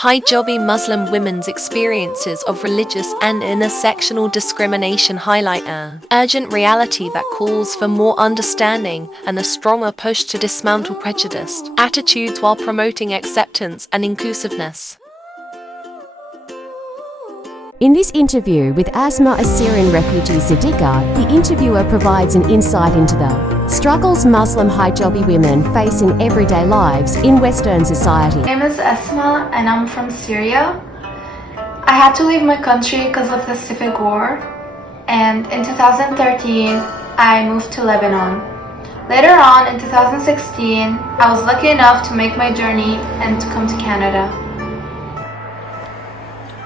Hijabi Muslim women's experiences of religious and intersectional discrimination highlight an urgent reality that calls for more understanding and a stronger push to dismantle prejudiced attitudes while promoting acceptance and inclusiveness. In this interview with Asma Assyrian refugee Sadika, the interviewer provides an insight into the struggles Muslim hijabi women face in everyday lives in Western society. My name is Asma and I'm from Syria. I had to leave my country because of the civil war, and in 2013 I moved to Lebanon. Later on in 2016 I was lucky enough to make my journey and to come to Canada.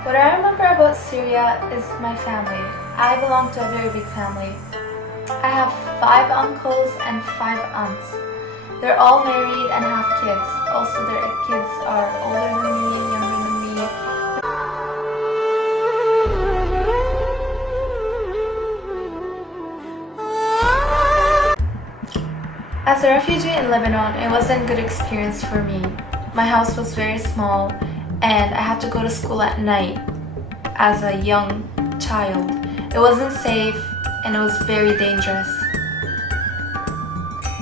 What I remember about Syria is my family. I belong to a very big family. I have 5 uncles and 5 aunts. They're all married and have kids. Also, their kids are older than me, younger than me. As a refugee in Lebanon, it wasn't a good experience for me. My house was very small and I had to go to school at night as a young child. It wasn't safe and it was very dangerous.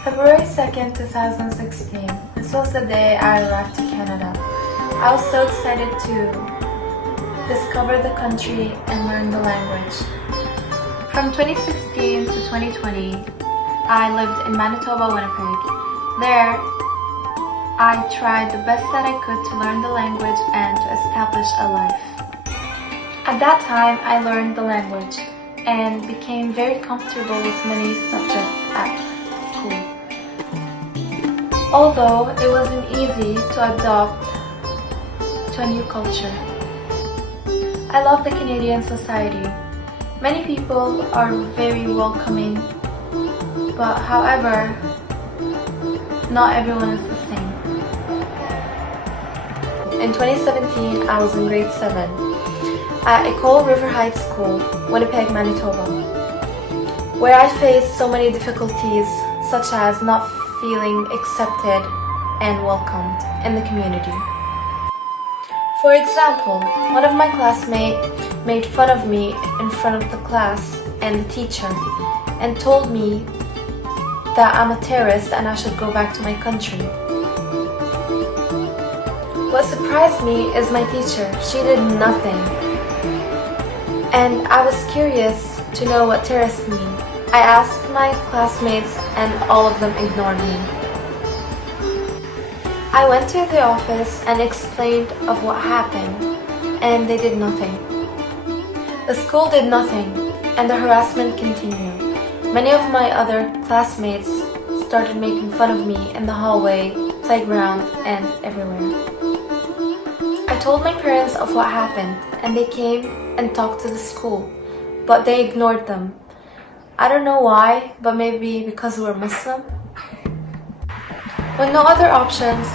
February 2nd, 2016. This was the day I arrived to Canada. I was so excited to discover the country and learn the language. From 2016 to 2020, I lived in Manitoba, Winnipeg. There, I tried the best that I could to learn the language and to establish a life. At that time, I learned the language and became very comfortable with many subjects at school. Although it wasn't easy to adapt to a new culture. I love the Canadian society. Many people are very welcoming, but however, not everyone is the same. In 2017, I was in grade 7 at Ecole River Heights School, Winnipeg, Manitoba, where I faced so many difficulties, such as not feeling accepted and welcomed in the community. For example, one of my classmates made fun of me in front of the class and the teacher and told me that I'm a terrorist and I should go back to my country. What surprised me is my teacher. She did nothing. And I was curious to know what terrorists mean. I asked my classmates and all of them ignored me. I went to the office and explained of what happened, and they did nothing. The school did nothing, and the harassment continued. Many of my other classmates started making fun of me in the hallway, playground, and everywhere. I told my parents of what happened, and they came and talked to the school, but they ignored them. I don't know why, but maybe because we're Muslim. When no other options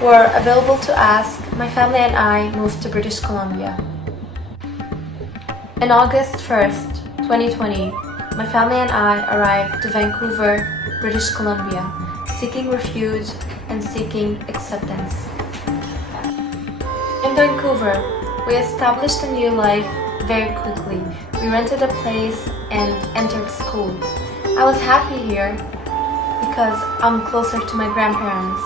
were available to ask, my family and I moved to British Columbia. On August 1st, 2020, my family and I arrived to Vancouver, British Columbia, seeking refuge and seeking acceptance. In Vancouver, we established a new life very quickly. We rented a place and entered school. I was happy here because I'm closer to my grandparents.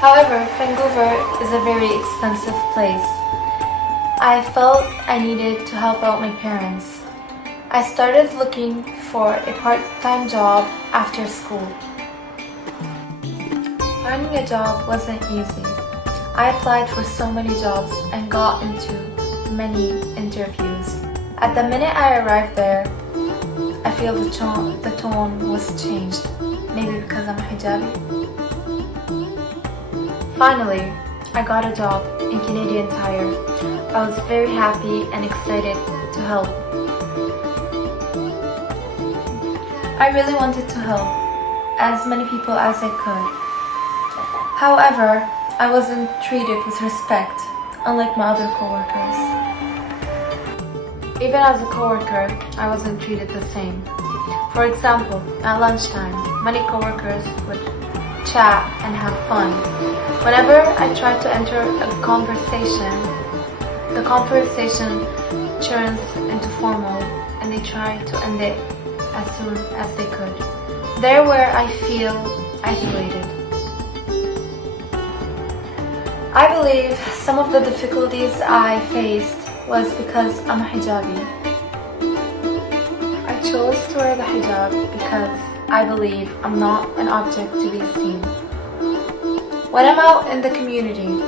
However, Vancouver is a very expensive place. I felt I needed to help out my parents. I started looking for a part-time job after school. Finding a job wasn't easy. I applied for so many jobs and got into many interviews. At the minute I arrived there, I feel the tone was changed. Maybe because I'm a hijabi. Finally, I got a job in Canadian Tire. I was very happy and excited to help. I really wanted to help as many people as I could. However, I wasn't treated with respect, unlike my other coworkers. Even as a coworker, I wasn't treated the same. For example, at lunchtime, many coworkers would chat and have fun. Whenever I try to enter a conversation, the conversation turns into formal and they try to end it as soon as they could. There where I feel isolated. I believe some of the difficulties I faced was because I'm a hijabi. I chose to wear the hijab because I believe I'm not an object to be seen. When I'm out in the community,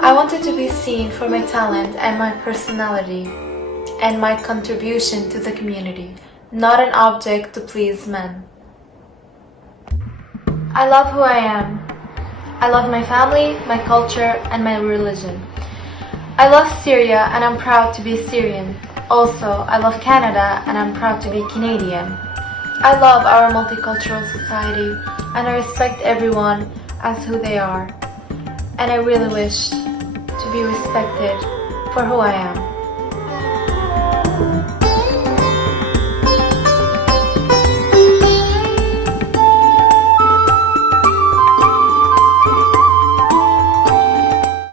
I wanted to be seen for my talent and my personality and my contribution to the community, not an object to please men. I love who I am. I love my family, my culture, and my religion. I love Syria and I'm proud to be Syrian. Also, I love Canada and I'm proud to be Canadian. I love our multicultural society and I respect everyone as who they are. And I really wish to be respected for who I am.